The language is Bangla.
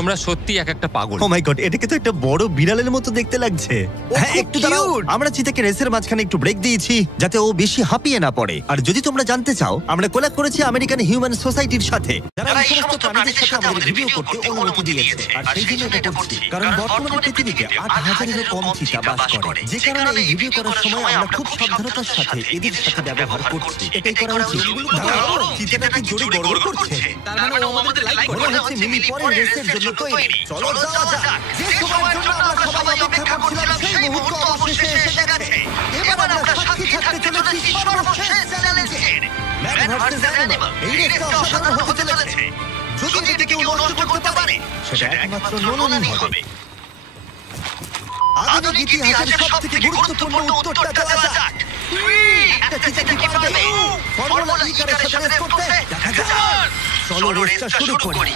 তোমরা সত্যি এক একটা পাগল। ও মাই গড, এটাকে তো একটা বড় বিড়ালের মতো দেখতে লাগছে। হ্যাঁ, খুব একটু দাঁড়াও। cute। আমরা চিতাকে রেসের মাঝখানে একটু ব্রেক দিয়েছি যাতে ও বেশি হাঁপিয়ে না পড়ে। আর যদি তোমরা জানতে চাও, আমরা কোলাব করেছি আমেরিকান হিউম্যান সোসাইটির সাথে, যারা এই সমস্ত প্রাণীদের সাথে আমাদের ভিডিও করতে অনুমতি দিয়েছে। আর সেই জন্য এটা করছি, কারণ বর্তমানে পৃথিবীতে ৮,০০০-এরও কম চিতা বাস করে, যে কারণে এই ভিডিও করার সময় আমরা খুব সাবধানতার সাথে এদের সাথে ব্যবহার করছি। এটাই করা উচিত। দাঁড়াও, চিতাটা কি জোরে গড়গড় করছে? তার মানে ও আমাদের লাইক করে। মনে হচ্ছে মিমি পরের রেসের জন্য তৈরি। চলো যাওয়া যাক। যে সময়ের জন্য আমরা সবাই অপেক্ষা করছিলাম সেই মুহূর্ত অবশেষে এসে গেছে। এবার আমরা সাক্ষী থাকতে চলেছি সর্বশেষ চ্যালেঞ্জের। Man versus animal. এই রেসটা অসাধারণ হতে চলেছে। যদি এটাকে কেউ নষ্ট করতে পারে, সেটা একমাত্র নোলানই হবে। আধুনিক ইতিহাসের সবথেকে গুরুত্বপূর্ণ উত্তরটা দেওয়া যাক। একটা চিতা কি পারবে ফর্মুলা ই কারের সাথে রেস করতে? দেখা যাক। চলো রেসটা শুরু করি।